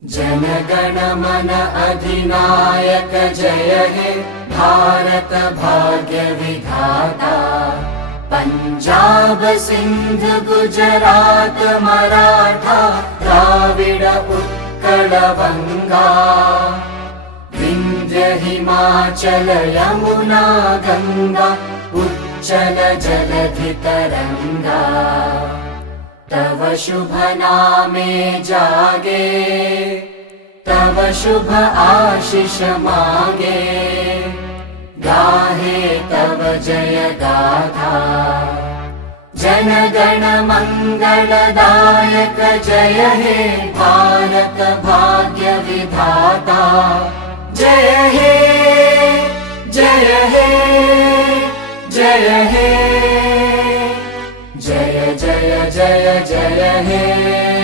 जनगण मन अधिनायक जय हे भारत भाग्य विधाता। पंजाब सिंध गुजरात मराठा द्राविड उत्कल बंगा। विंध्य हिमाचल यमुना गंगा उच्चल जलधि तरंगा। तव शुभ नामे जागे तव शुभ आशीष मांगे। गाहे तव जय गाथा जनगण मंगलदायक जय हे भारत भाग्य विधाता। जय हे जय हे जय हे जय जय जय जय हे।